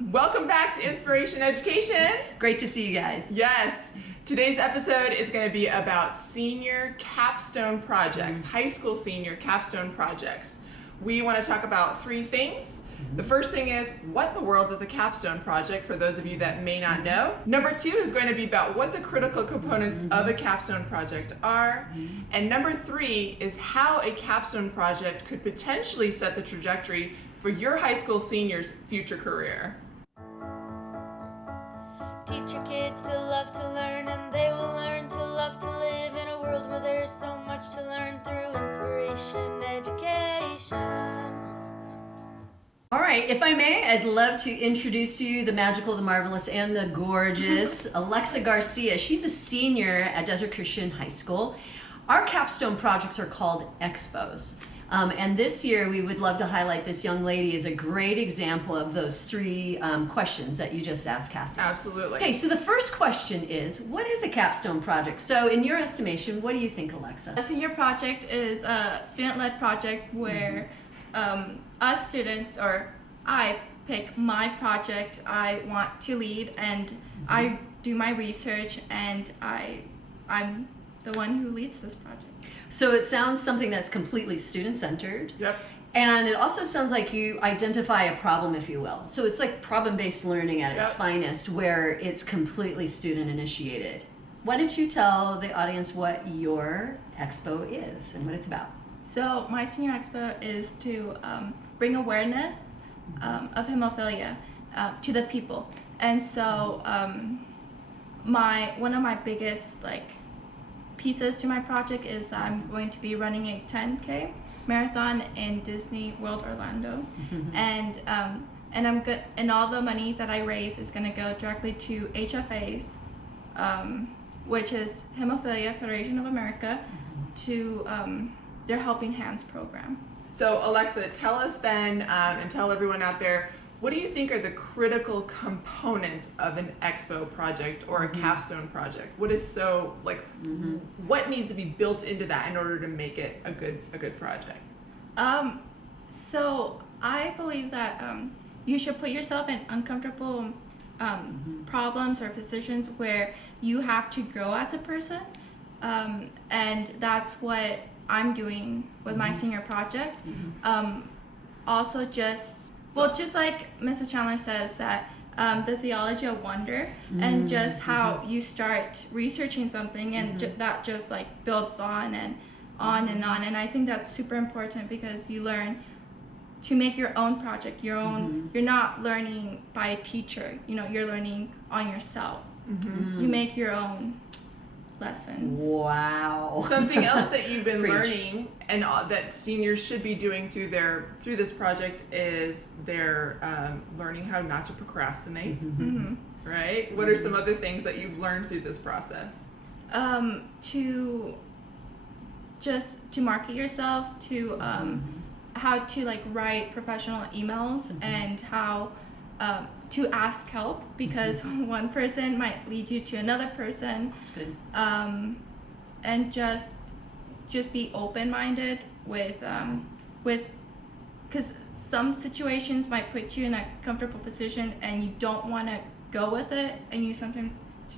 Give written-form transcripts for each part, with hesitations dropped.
Welcome back to Inspiration Education. Great to see you guys. Yes. Today's episode is going to be about senior capstone projects, high school senior capstone projects. We want to talk about three things. The first thing is, what in the world is a capstone project, for those of you that may not know? Number two is going to be about what the critical components of a capstone project are. And number three is how a capstone project could potentially set the trajectory for your high school senior's future career. Teach your kids to love to learn, and they will learn to love to live in a world where there's so much to learn through inspiration education. All right, if I may, I'd love to introduce to you the magical, the marvelous, and the gorgeous Alexa Garcia. She's a senior at Desert Christian High School. Our capstone projects are called Expos. And this year we would love to highlight this young lady as a great example of those three questions that you just asked, Cassie. Absolutely. Okay, so the first question is, what is a capstone project? So in your estimation, what do you think, Alexa? A senior project is a student-led project where us students, or I pick my project I want to lead, and I do my research, and I'm the one who leads this project. So it sounds something that's completely student-centered. Yep. And it also sounds like you identify a problem, if you will. So it's like problem-based learning at its finest, where it's completely student-initiated. Why don't you tell the audience what your expo is and what it's about? So my senior expo is to bring awareness of hemophilia to the people. And so one of my biggest pieces to my project is I'm going to be running a 10K marathon in Disney World Orlando, and I'm good. And all the money that I raise is going to go directly to HFAs, which is Hemophilia Federation of America, to their Helping Hands program. So Alexa, tell us then, and tell everyone out there, what do you think are the critical components of an expo project or a capstone project? What is so what needs to be built into that in order to make it a good project? So I believe that you should put yourself in uncomfortable problems or positions where you have to grow as a person, and that's what I'm doing with my senior project. Also just like Mrs. Chandler says, that the theology of wonder, and just how you start researching something, and that just builds on and on and on. And I think that's super important, because you learn to make your own project, your own. You're not learning by a teacher, you're learning on yourself. You make your own lessons. Wow. Something else that you've been learning, and that seniors should be doing through this project, is they're learning how not to procrastinate. Right? What are some other things that you've learned through this process? To market yourself, to how to write professional emails, and how to ask help, because one person might lead you to another person. That's good. And just be open-minded with because some situations might put you in a comfortable position and you don't want to go with it, and you sometimes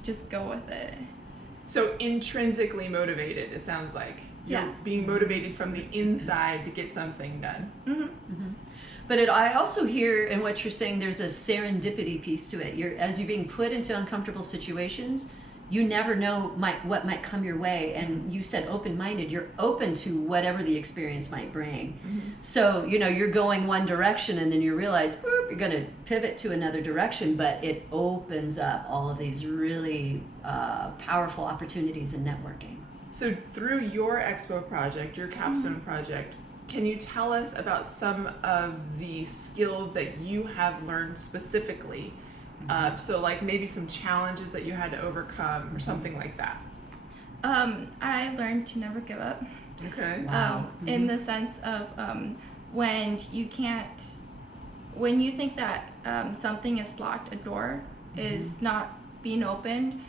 just go with it. So intrinsically motivated, it sounds like. You're being motivated from the inside to get something done. But I also hear in what you're saying, there's a serendipity piece to it. As you're being put into uncomfortable situations, you never know what might come your way. And you said open-minded. You're open to whatever the experience might bring. So, you're going one direction, and then you realize, you're going to pivot to another direction, but it opens up all of these really powerful opportunities in networking. So through your expo project, your capstone project, can you tell us about some of the skills that you have learned specifically? So maybe some challenges that you had to overcome, or something like that. I learned to never give up. Okay. In the sense of when you think that something is blocked, a door is not being opened,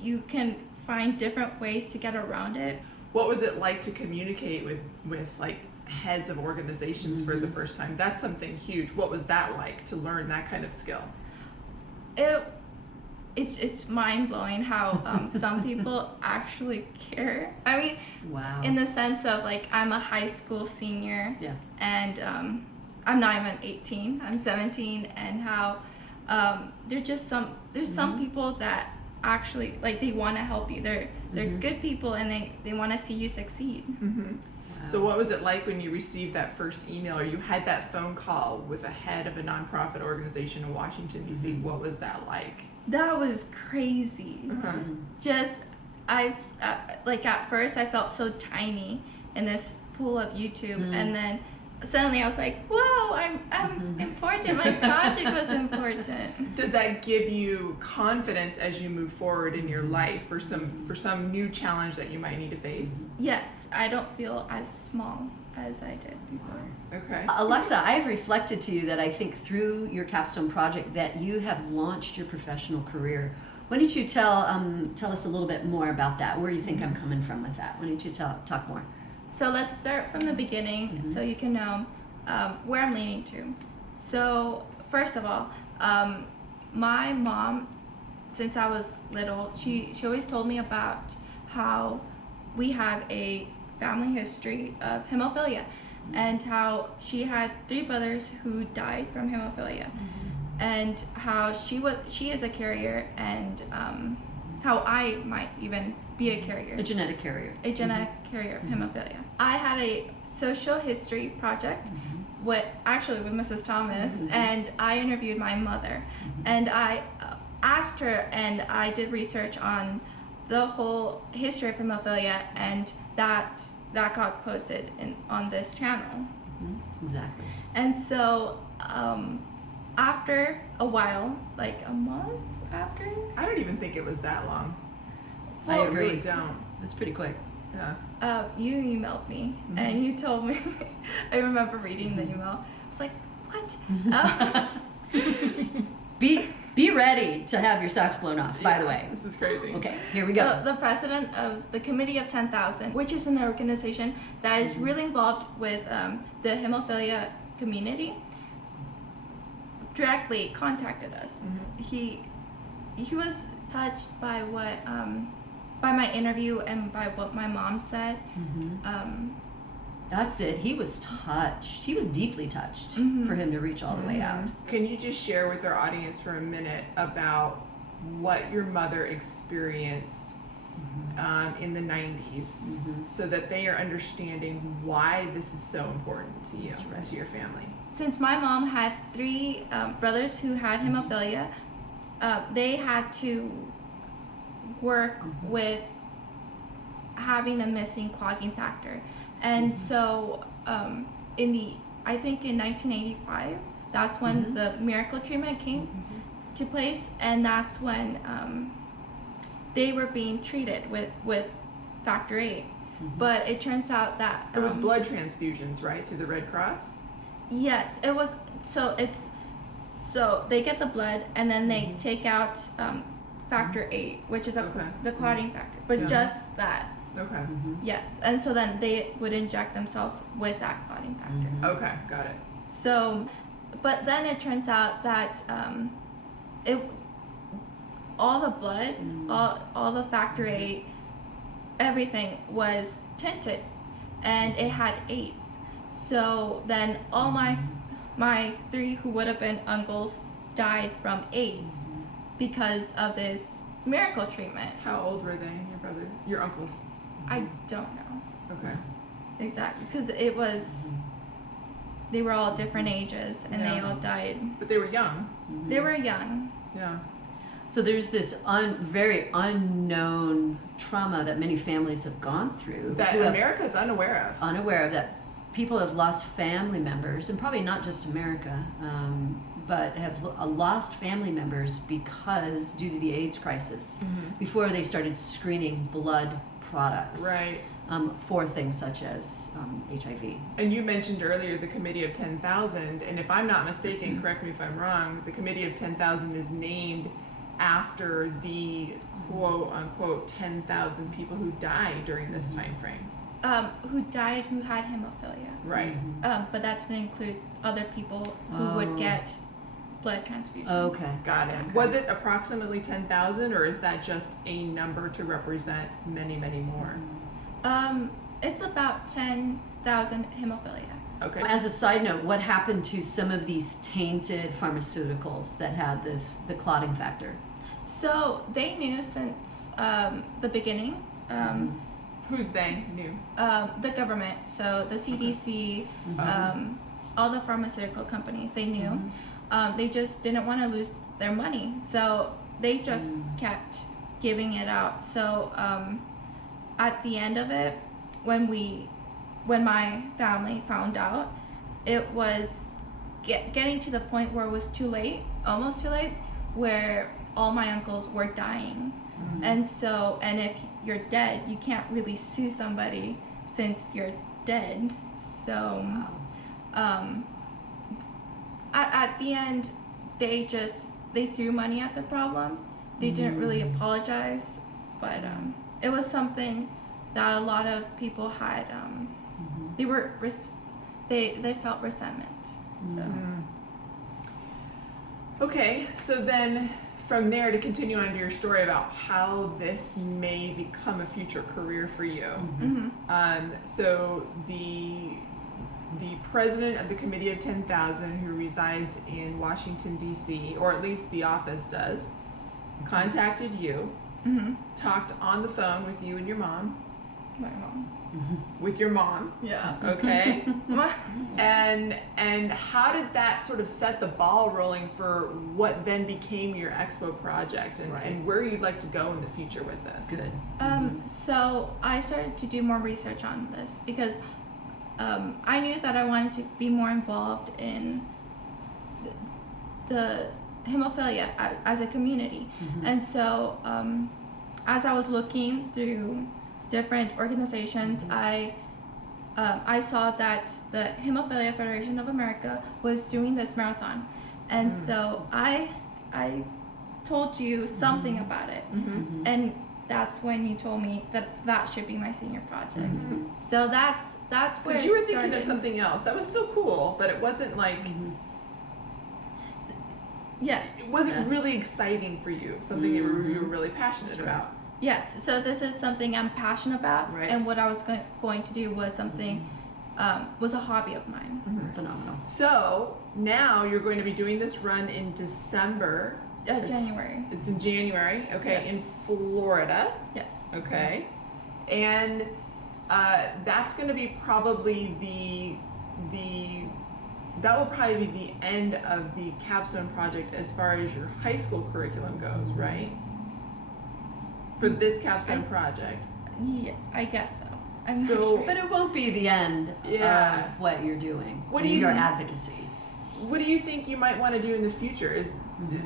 you can find different ways to get around it. What was it like to communicate with heads of organizations for the first time. That's something huge. What was that like to learn that kind of skill? It's mind-blowing how some people actually care. I mean, Wow. in the sense of like, I'm a high school senior, Yeah. and I'm not even 18, I'm 17, and how there's some people that actually, like, they want to help you. They're good people, and they want to see you succeed. Wow. So what was it like when you received that first email, or you had that phone call with a head of a nonprofit organization in Washington, D.C.? What was that like? That was crazy. Just, like, at first I felt so tiny in this pool of YouTube, and then suddenly I was like, whoa, I'm important. My project was important. Does that give you confidence as you move forward in your life for some new challenge that you might need to face? Yes, I don't feel as small as I did before. Okay. Alexa, I've reflected to you that I think through your Capstone project that you have launched your professional career. Why don't you tell us a little bit more about that? Where you think I'm coming from with that? Why don't you talk more? So let's start from the beginning, so you can know where I'm leaning to. So first of all, my mom, since I was little, she always told me about how we have a family history of hemophilia, and how she had 3 brothers who died from hemophilia, and how she is a carrier, and how I might even be a carrier. A genetic carrier. A genetic carrier of hemophilia. I had a social history project with Mrs. Thomas, and I interviewed my mother, and I asked her, and I did research on the whole history of hemophilia, and that got posted on this channel. Exactly. And so after a while, like a month after, I don't even think it was that long. I I agree. really don't. It's pretty quick. Yeah. you emailed me, and you told me. I remember reading the email. I was like, what? Be ready to have your socks blown off, by the way. This is crazy. Okay, here we go. So the president of the Committee of 10,000, which is an organization that is really involved with the hemophilia community, directly contacted us. He was touched by what by my interview and by what my mom said. That's it. He was touched. He was deeply touched for him to reach all the way out. Can you just share with our audience for a minute about what your mother experienced in the 90s, so that they are understanding why this is so important to you and to your family? Since my mom had 3 brothers who had hemophilia, they had to work with having a missing clogging factor. And so I think in 1985, that's when the miracle treatment came to place, and that's when they were being treated with factor 8. But it turns out that It was blood transfusions, right, through the Red Cross? Yes, it was. So they get the blood, and then they take out factor 8, which is the clotting factor, but just that. Okay. Yes, and so then they would inject themselves with that clotting factor. Okay, got it. So, but then it turns out that all the blood, all the factor 8, everything was tinted, and it had 8s. So then all my 3 who would have been uncles died from 8s because of this miracle treatment. How old were they, your uncles? I don't know. Okay. Exactly, because they were all different ages, and they all died. But they were young. They were young. Yeah. So there's this very unknown trauma that many families have gone through. That America is unaware of. Unaware of that. People have lost family members, and probably not just America, but have lost family members because due to the AIDS crisis, before they started screening blood products. Right. For things such as HIV. And you mentioned earlier the Committee of 10,000, and if I'm not mistaken, correct me if I'm wrong, the Committee of 10,000 is named after the quote-unquote 10,000 people who died during this time frame. who died who had hemophilia. Right. But that didn't include other people who would get blood transfusions. Okay. Got it. Okay. Was it approximately 10,000, or is that just a number to represent many, many more? It's about 10,000 hemophiliacs. Okay. As a side note, what happened to some of these tainted pharmaceuticals that had the clotting factor? So they knew since the beginning. Who's they knew? The government, so the CDC, all the pharmaceutical companies, they knew. They just didn't want to lose their money, so they just kept giving it out. So at the end of it, when my family found out, it was getting to the point where it was too late, almost too late, where all my uncles were dying. And so, and if you're dead, you can't really sue somebody since you're dead. So at the end, they threw money at the problem. They didn't really apologize, but it was something that a lot of people had. They felt resentment. So. Okay, so then from there, to continue on to your story about how this may become a future career for you. So the president of the Committee of 10,000, who resides in Washington, D.C., or at least the office does, contacted you, talked on the phone with you and your mom. My mom. With your mom. Yeah. Okay. And how did that sort of set the ball rolling for what then became your Expo project, and where you'd like to go in the future with this? Good. So I started to do more research on this because I knew that I wanted to be more involved in the hemophilia as a community. And so as I was looking through different organizations, I saw that the Hemophilia Federation of America was doing this marathon, and so I told you something about it, and that's when you told me that should be my senior project. So that's where because you were thinking started. of something else that was still cool, but it wasn't like Yes. it wasn't really exciting for you. Something you were really passionate about. Yes, so this is something I'm passionate about, Right. and what I was going to do was something, was a hobby of mine. Phenomenal. So now you're going to be doing this run in December. January. It's in January, okay, Yes. in Florida, Yes. okay, and that's going to be probably that will probably be the end of the Capstone project as far as your high school curriculum goes, right? For this Capstone project. Yeah, I guess so. I'm So- not sure. But it won't be the end Yeah. of what you're doing. What do you- your advocacy? What do you think you might want to do in the future? It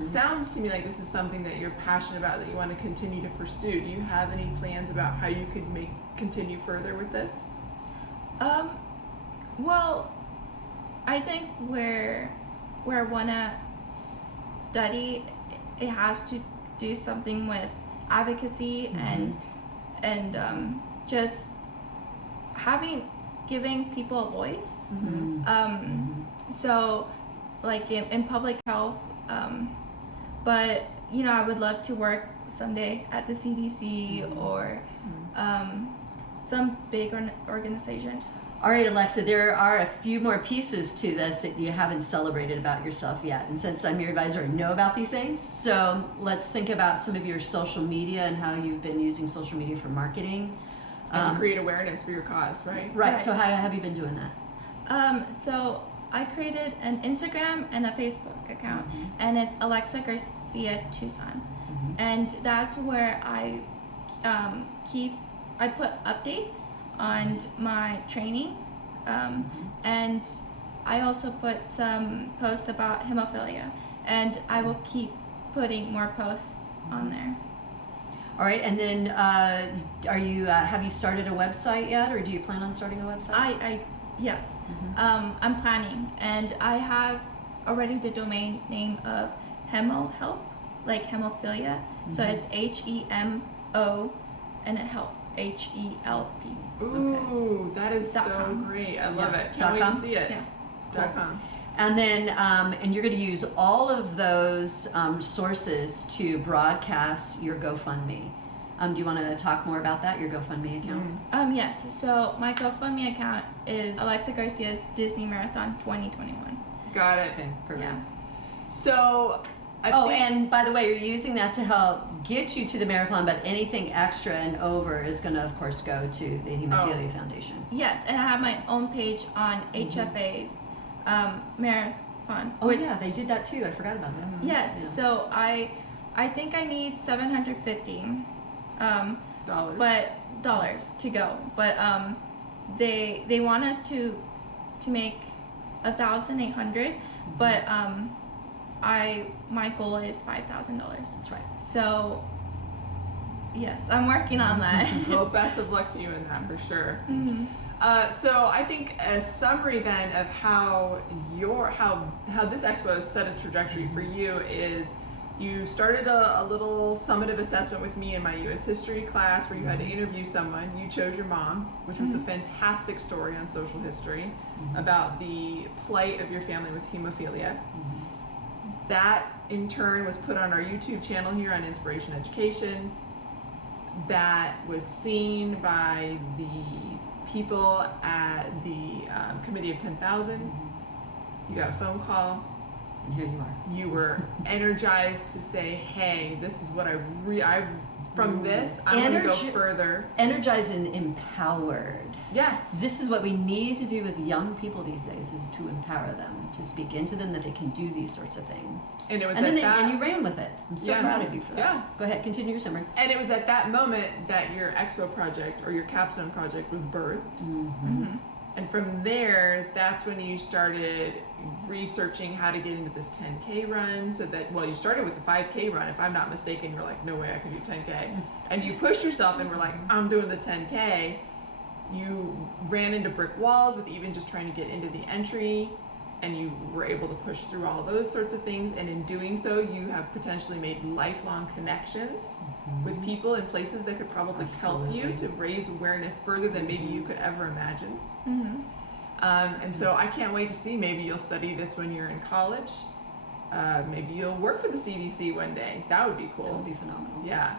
sounds to me like this is something that you're passionate about, that you want to continue to pursue. Do you have any plans about how you could continue further with this? Well, I think where I wanna study, it has to do something with advocacy and just giving people a voice. So like in public health, but you know, I would love to work someday at the CDC or some big organization. All right, Alexa, there are a few more pieces to this that you haven't celebrated about yourself yet. And since I'm your advisor, I know about these things. So let's think about some of your social media and how you've been using social media for marketing. And to create awareness for your cause, right? Right, so how have you been doing that? So I created an Instagram and a Facebook account, and it's Alexa Garcia Tucson. And that's where I put updates on my training, and I also put some posts about hemophilia, and I will keep putting more posts on there. All right, and then have you started a website yet, or do you plan on starting a website? Yes, I'm planning, and I have already the domain name of HemoHelp, like hemophilia. So it's HEMO and it help, HELP. Ooh, that is so .com. great. I love Yeah. it. Can't wait to .com? see it. Yeah. .com. And then, and you're going to use all of those sources to broadcast your GoFundMe. Do you want to talk more about that, your GoFundMe account? Yes. So my GoFundMe account is Alexa Garcia's Disney Marathon 2021. Got it. Okay, perfect. Yeah. So, I Oh, think, and by the way, you're using that to help get you to the marathon, but anything extra and over is going to, of course, go to the Hemophilia Foundation. Yes, and I have my own page on HFA's marathon. Oh, yeah, they did that too. I forgot about that. Yes. Yeah. So I think I need 750 dollars to go, but they want us to make 1,800, but my goal is $5,000. That's right. So yes, I'm working on that. well, best of luck to you in that for sure. Mhm. So I think a summary then of how this expo set a trajectory for you is you started a little summative assessment with me in my U.S. history class where you had to interview someone. You chose your mom, which was a fantastic story on social history about the plight of your family with hemophilia. That in turn was put on our YouTube channel here on Inspiration Education. That was seen by the people at the Committee of 10,000. You got a phone call. And here you are. You were energized to say, hey, this is what from this, I want to go further. Energized and empowered. Yes. This is what we need to do with young people these days, is to empower them, to speak into them that they can do these sorts of things. And it was and you ran with it. I'm so Yeah. proud of you for that. Yeah. Go ahead, continue your summary. And it was at that moment that your Expo project or your Capstone project was birthed. And from there, that's when you started researching how to get into this 10K run. So that, well, you started with the 5K run. If I'm not mistaken, you're like, no way I can do 10K. And you pushed yourself and were like, I'm doing the 10K. You ran into brick walls with even just trying to get into the entry. And you were able to push through all those sorts of things. And in doing so, you have potentially made lifelong connections with people in places that could probably help you to raise awareness further than maybe you could ever imagine. And so I can't wait to see, maybe you'll study this when you're in college. Maybe you'll work for the CDC one day. That would be cool. That would be phenomenal. Yeah.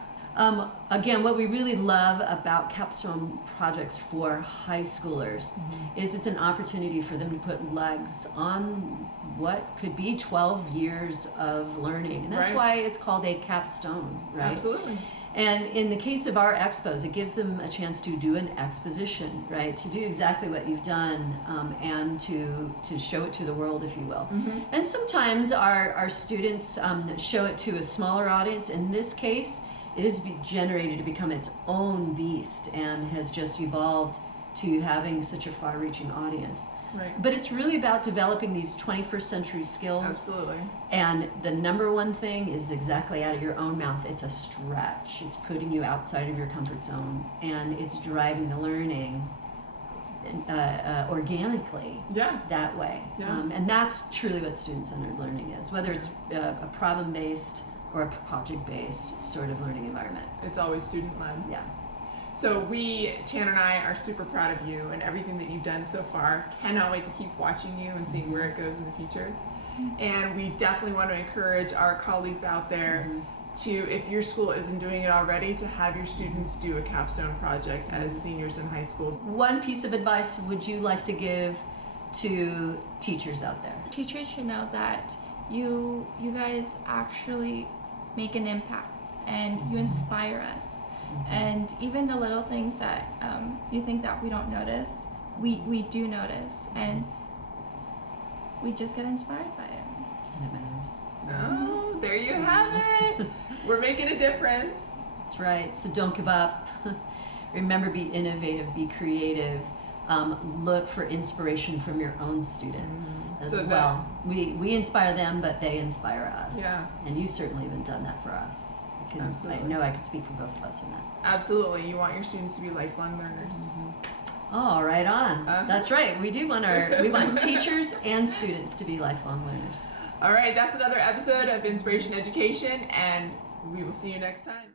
Again, what we really love about Capstone projects for high schoolers is it's an opportunity for them to put legs on what could be 12 years of learning. And that's why it's called a capstone, right? Absolutely. And in the case of our expos, it gives them a chance to do an exposition, right? To do exactly what you've done and to show it to the world, if you will. And sometimes our students show it to a smaller audience. In this case, it is generated to become its own beast and has just evolved to having such a far-reaching audience. Right. But it's really about developing these 21st century skills. Absolutely. And the number one thing is exactly out of your own mouth. It's a stretch. It's putting you outside of your comfort zone, and it's driving the learning organically. Yeah. That way. Yeah. And that's truly what student-centered learning is, whether it's a problem-based or a project-based sort of learning environment. It's always student-led. Yeah. So Chan and I are super proud of you and everything that you've done so far. Cannot wait to keep watching you and seeing where it goes in the future. And we definitely want to encourage our colleagues out there to, if your school isn't doing it already, to have your students do a capstone project as seniors in high school. One piece of advice would you like to give to teachers out there? Teachers should know that you guys actually make an impact and you inspire us. And even the little things that you think that we don't notice, we do notice, and we just get inspired by it. And it matters. Oh, there you have it. We're making a difference. That's right. So don't give up. Remember, be innovative, be creative. Look for inspiration from your own students as So well. We inspire them, but they inspire us. Yeah. And you certainly have done that for us. I know I could speak for both of us in that. Absolutely. You want your students to be lifelong learners. Oh, right on. That's right. We do want we want teachers and students to be lifelong learners. All right, that's another episode of Inspiration Education, and we will see you next time.